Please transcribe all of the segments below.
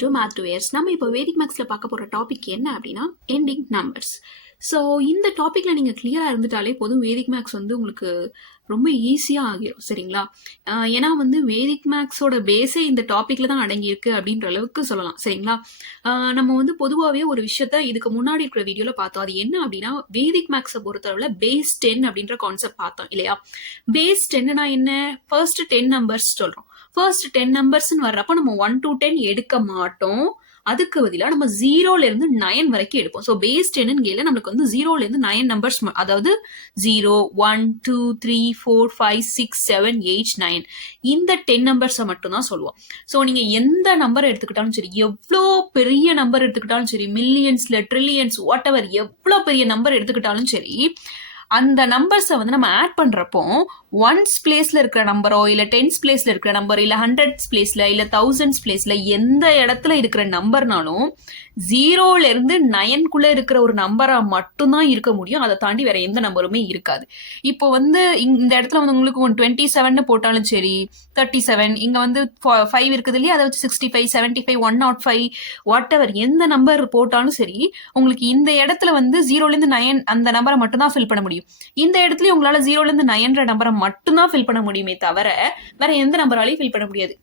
Welcome to math doers. நம்ம இப்போ வேதிக் மேக்ஸில் பார்க்க போகிற டாபிக் என்ன அப்படின்னா எண்டிங் நம்பர்ஸ். ஸோ இந்த டாப்பிக்கில் நீங்கள் கிளியராக இருந்துட்டாலே போதும், வேதிக் மேக்ஸ் வந்து உங்களுக்கு ரொம்ப ஈஸியாக ஆகிடும். சரிங்களா? ஏன்னா வந்து வேதிக் மேக்ஸோட பேஸே இந்த டாப்பிக்கில் தான் அடங்கியிருக்கு அப்படின்ற அளவுக்கு சொல்லலாம். சரிங்களா? நம்ம வந்து பொதுவாகவே ஒரு விஷயத்த இதுக்கு முன்னாடி இருக்கிற வீடியோவில் பார்த்தோம். அது என்ன அப்படின்னா, வேதிக் மேக்ஸை பொறுத்தளவில் பேஸ் 10 அப்படின்ற கான்செப்ட் பார்த்தோம் இல்லையா? பேஸ் 10னா என்ன? ஃபர்ஸ்ட் 10 நம்பர்ஸ் சொல்கிறோம். ஃபர்ஸ்ட் 10 நம்பர்ஸ்ன்னு வர்றப்போ நம்ம 1 to 10 எடுக்க மாட்டோம். அதுக்கு பதிலாக நம்ம 0லேருந்து 9 வரைக்கும் எடுப்போம். ஸோ பேஸ் 10ன்னு கேள்வி நம்மளுக்கு வந்து 0லேருந்து 9 நம்பர்ஸ், அதாவது 0, 1, 2, 3, 4, 5, 6, 7, 8, 9 இந்த 10 நம்பர்ஸை மட்டும்தான் சொல்லுவோம். ஸோ நீங்கள் எந்த நம்பர் எடுத்துக்கிட்டாலும் சரி, எவ்வளோ பெரிய நம்பர் எடுத்துக்கிட்டாலும் சரி, மில்லியன்ஸில் ட்ரில்லியன்ஸ் வாட் எவர் எவ்வளோ பெரிய நம்பர் எடுத்துக்கிட்டாலும் சரி, அந்த நம்பர்ஸை வந்து நம்ம ஆட் பண்ணுறப்போ ஒன்ஸ் பிளேஸில் இருக்கிற நம்பரோ இல்லை டென்ஸ் பிளேஸில் இருக்கிற நம்பர் இல்லை ஹண்ட்ரட்ஸ் பிளேஸில் இல்லை தௌசண்ட்ஸ் பிளேஸில் எந்த இடத்துல இருக்கிற நம்பர்னாலும் 0லேருந்து 9க்குள்ளே இருக்கிற ஒரு நம்பராக மட்டும்தான் இருக்க முடியும். அதை தாண்டி வேற எந்த நம்பருமே இருக்காது. இப்போ வந்து இந்த இடத்துல வந்து உங்களுக்கு 27 போட்டாலும் சரி, 37, இங்கே வந்து 5 இருக்குது இல்லையா, அதை வச்சு 65, 75, 105 வாட் எவர் எந்த நம்பர் போட்டாலும் சரி, உங்களுக்கு இந்த இடத்துல வந்து 0லேருந்து 9 அந்த நம்பரை மட்டும்தான் ஃபில் பண்ண முடியும். இந்த இடத்துல உங்களால் 0லேருந்து 9ன்ற நம்பரை மட்டும்தான் ஃபில் பண்ண முடியுமே தவிர வேற எந்த நம்பராலையும் ஃபில் பண்ண முடியாது.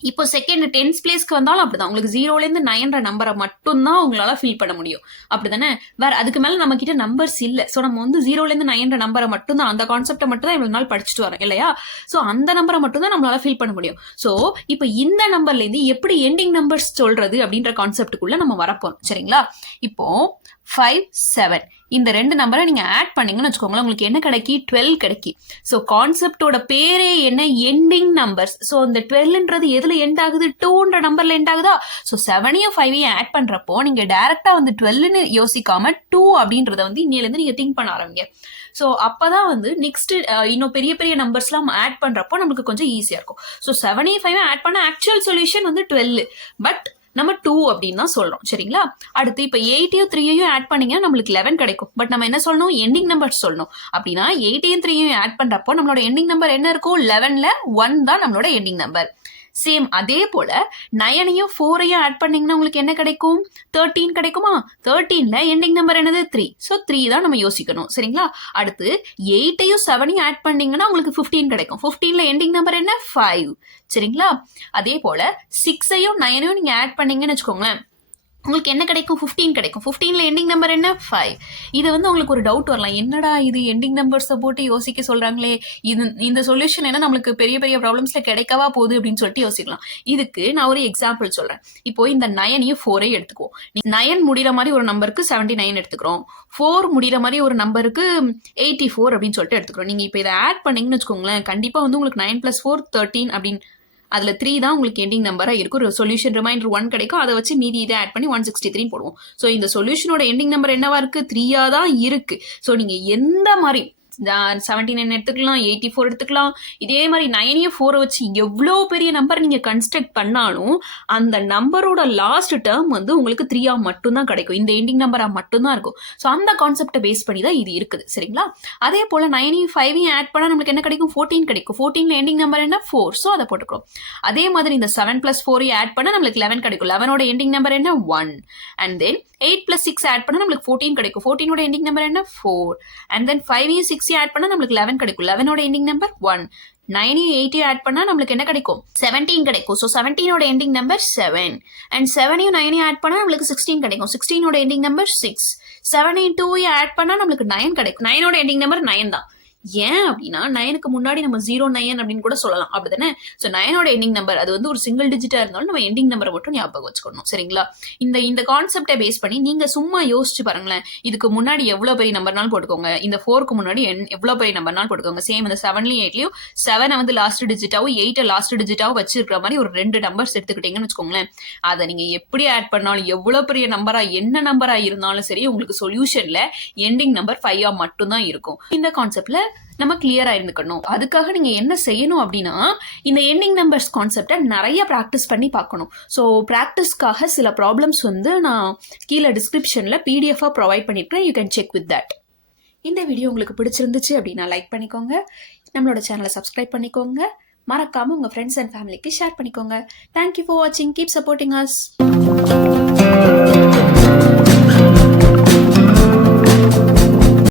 இப்போ செகண்ட் 10th பிளேஸ்க்கு வந்தாலும் அப்படிதான், உங்களுக்கு 0லேருந்து 9ன்ற நம்பரை மட்டும்தான் உங்களால ஃபில் பண்ண முடியும். அப்படிதானே? வேற அதுக்கு மேல நம்ம கிட்ட நம்பர்ஸ் இல்லை. ஸோ நம்ம வந்து 0லேருந்து 9ன்ற நம்பரை மட்டும்தான், அந்த கான்செப்டை மட்டும் தான் இவ்வளவு நாள் படிச்சுட்டு வரோம் இல்லையா? ஸோ அந்த நம்பரை மட்டும் தான் நம்மளால ஃபில் பண்ண முடியும். ஸோ இப்போ இந்த நம்பர்லேருந்து எப்படி எண்டிங் நம்பர்ஸ் சொல்றது அப்படின்ற கான்செப்டுக்குள்ள நம்ம வரப்போம். சரிங்களா? இப்போ 5, 7 இந்த ரெண்டு நம்பரை நீங்க ஆட் பண்ணீங்கன்னு வச்சுக்கோங்களேன், உங்களுக்கு என்ன கிடைக்கி? 12 கிடைக்கி. ஸோ கான்செப்டோட பேரே என்ன? Ending numbers. ஸோ இந்த 12ன்றது எதுல எண்ட் ஆகுது? 2ன்ற நம்பர்ல எண்ட் ஆகுதா? ஸோ 7ஐயும் 5ஐயும் ஆட் பண்றப்போ நீங்க டைரக்டா வந்து 12ன்னு யோசிக்காம 2 அப்படின்றத வந்து இன்னிலிருந்து நீங்க திங்க் பண்ண ஆரம்பிங்க. ஸோ அப்பதான் வந்து நெக்ஸ்ட் இன்னும் பெரிய பெரிய நம்பர்ஸ்லாம் ஆட் பண்றப்போ நம்மளுக்கு கொஞ்சம் ஈஸியா இருக்கும். ஸோ 7ஐயும் 5ஐயும் ஆட் பண்ண ஆக்சுவல் சொல்யூஷன் வந்து 12, பட் நம்ம 2 அப்படின்னு தான் சொல்றோம். சரிங்களா? அடுத்து இப்ப 8ஐயும் 3ஐயும் ஆட் பண்ணீங்கன்னா நம்மளுக்கு 11 கிடைக்கும். பட் நம்ம என்ன சொல்லணும்? எண்டிங் நம்பர் சொல்லணும். அப்படின்னா 8ஐயும் 3ஐயும் ஆட் பண்றப்போ நம்மளோட எண்டிங் நம்பர் என்ன இருக்கும்? 11ல 1 தான் நம்மளோட எண்டிங் நம்பர். சேம் அதே போல 9ஐயும் 4ஐயும் ஆட் பண்ணீங்கன்னா உங்களுக்கு என்ன கிடைக்கும்? 13 கிடைக்குமா? 13ல எண்டிங் நம்பர் என்னது? 3. ஸோ 3 தான் நம்ம யோசிக்கணும். சரிங்களா? அடுத்து 8ஐயும் 7ஐயும் ஆட் பண்ணீங்கன்னா உங்களுக்கு 15 கிடைக்கும். 15ல எண்டிங் நம்பர் என்ன? 5. சரிங்களா? அதே போல 6ஐயும் 9ஐயும் நீங்க ஆட் பண்ணீங்கன்னு வச்சுக்கோங்களேன், உங்களுக்கு என்ன கிடைக்கும்? 15 கிடைக்கும். 15ல எண்டிங் நம்பர் என்ன? 5. இது வந்து உங்களுக்கு ஒரு டவுட் வரலாம், என்னடா இது எண்டிங் நம்பர்ஸை போட்டு யோசிக்க சொல்றாங்களே, இது இந்த சொல்யூஷன் என்ன நம்மளுக்கு பெரிய பெரிய ப்ராப்ளம்ஸ்ல கிடைக்கவா போகுது அப்படின்னு சொல்லிட்டு யோசிக்கலாம். இதுக்கு நான் ஒரு எக்ஸாம்பிள் சொல்றேன். இப்போ இந்த 9ஐயும் 4ஐயும் எடுத்துக்குவோம். 9 முடிகிற மாதிரி ஒரு நம்பருக்கு 79 எடுத்துக்கிறோம், 4 முடிகிற மாதிரி ஒரு நம்பருக்கு 84 அப்படின்னு சொல்லிட்டு எடுத்துக்கிறோம். நீங்க இப்போ இதை ஆட் பண்ணீங்கன்னு வச்சுக்கோங்களேன், கண்டிப்பா வந்து உங்களுக்கு 9 + 4 13 அப்படின்னு அதுல 3 தான் உங்களுக்கு எண்டிங் நம்பரா இருக்கும். ஒரு சொல்யூஷன் ரிமைண்டர் 1 கிடைக்கும். அதை வச்சு மீதி இதை ஆட் பண்ணி 163 போடுவோம். ஸோ இந்த சொல்யூஷனோட எண்டிங் நம்பர் என்னவா இருக்கு? 3ஆ தான் இருக்கு. ஸோ நீங்க எந்த மாதிரி 79 எடுத்துக்கலாம், 84 எடுத்துக்கலாம். இதே மாதிரி 9ஐயும் 4 வச்சு எவ்வளோ பெரிய நம்பர் நீங்க கன்ஸ்ட்ரக்ட் பண்ணாலும் அந்த நம்பரோட லாஸ்ட் டேர்ம் வந்து உங்களுக்கு 3ஆ மட்டும்தான் கிடைக்கும். இந்த எண்டிங் நம்பரா மட்டும்தான் இருக்கும். ஸோ அந்த கான்செப்டை பேஸ் பண்ணி தான் இது இருக்குது. சரிங்களா? அதே போல 9ஐயும் 5ஐயும் ஆட் பண்ணா நம்மளுக்கு என்ன கிடைக்கும்? 14 கிடைக்கும். 14ல எண்டிங் நம்பர் என்ன? 4. ஸோ அதை போட்டுக்கிறோம். அதே மாதிரி இந்த 7 + 4ஐயும் ஆட் பண்ணா நம்மளுக்கு 11 கிடைக்கும். 11ஓட எண்டிங் நம்பர் என்ன? 1. அண்ட் தென் 8 + 6 ஆட் பண்ணா நம்மளுக்கு 14 கிடைக்கும். 14ஓட எண்டிங் நம்பர் என்ன? 4. அண்ட் தென் 5ஐயும் 6ஐயும் ஆட் பண்ணா நம்மளுக்கு 11 கிடைக்கும். 11ஓட எண்டிங் நம்பர் 1. 9ஐயும் 8ஐயும் ஆட் பண்ணா நம்மளுக்கு என்ன கிடைக்கும்? 17 கிடைக்கும். ஸோ 17ஓட எண்டிங் நம்பர் 7. அண்ட் 7ஐயும் 9ஐயும் ஆட் பண்ணா நம்மளுக்கு 16 கிடைக்கும். 16ஓட எண்டிங் நம்பர் 6. 7ஐயும் 2ஐயும் ஆட் பண்ணா நம்மளுக்கு 9 கிடைக்கும். 9ஓட எண்டிங் நம்பர் 9 தான். ஏன் அப்படின்னா 9க்கு முன்னாடி நம்ம 09 அப்படின்னு கூட சொல்லலாம். அப்படிதானே? ஸோ 9ஓட எண்டிங் நம்பர் அது வந்து ஒரு சிங்கிள் டிஜிட்டா இருந்தாலும் நம்ம எண்டிங் நம்பரை மட்டும் ஞாபகம் வச்சுக்கணும். சரிங்களா? இந்த கான்செப்டை பேஸ் பண்ணி நீங்க சும்மா யோசிச்சு பாருங்களேன். இதுக்கு முன்னாடி எவ்வளவு பெரிய நம்பர்னாலும் போட்டுக்கோங்க, இந்த 4க்கு முன்னாடி எவ்வளவு பெரிய நம்பர்னாலும் போட்டுக்கோங்க. சேம் இந்த 7லயும் 8லயும் 7 வந்து லாஸ்ட் டிஜிட்டாவும் 8 லாஸ்ட் டிஜிட்டாவும் வச்சிருக்கிற மாதிரி ஒரு 2 நம்பர்ஸ் எடுத்துக்கிட்டீங்கன்னு வச்சுக்கோங்களேன். அதை நீங்க எப்படி ஆட் பண்ணாலும் எவ்வளவு பெரிய நம்பரா என்ன நம்பரா இருந்தாலும் சரி, உங்களுக்கு சொல்யூஷன்ல எண்டிங் நம்பர் 5ஆ மட்டும்தான் இருக்கும். இந்த கான்செப்ட்ல நம்ம கிளியரா இருந்துக்கணும். அதுக்காக நீங்க என்ன செய்யணும் அப்படின்னா, இந்த எண்டிங் நம்பர்ஸ் கான்செப்டை நிறைய ப்ராக்டிஸ் பண்ணி பார்க்கணும். ஸோ ப்ராக்டிஸ்க்காக சில ப்ராப்ளம்ஸ் வந்து நான் கீழே டிஸ்கிரிப்ஷன்ல PDF ப்ரொவைட் பண்ணிருக்கேன். You can check with that. இந்த வீடியோ உங்களுக்கு பிடிச்சிருந்துச்சு அப்படின்னா லைக் பண்ணிக்கோங்க, நம்மளோட சேனலை சப்ஸ்கிரைப் பண்ணிக்கோங்க, மறக்காமல் உங்கள் ஃப்ரெண்ட்ஸ் அண்ட் ஃபேமிலிக்கு ஷேர் பண்ணிக்கோங்க. தேங்க்யூ ஃபார் வாட்சிங். Keep supporting us.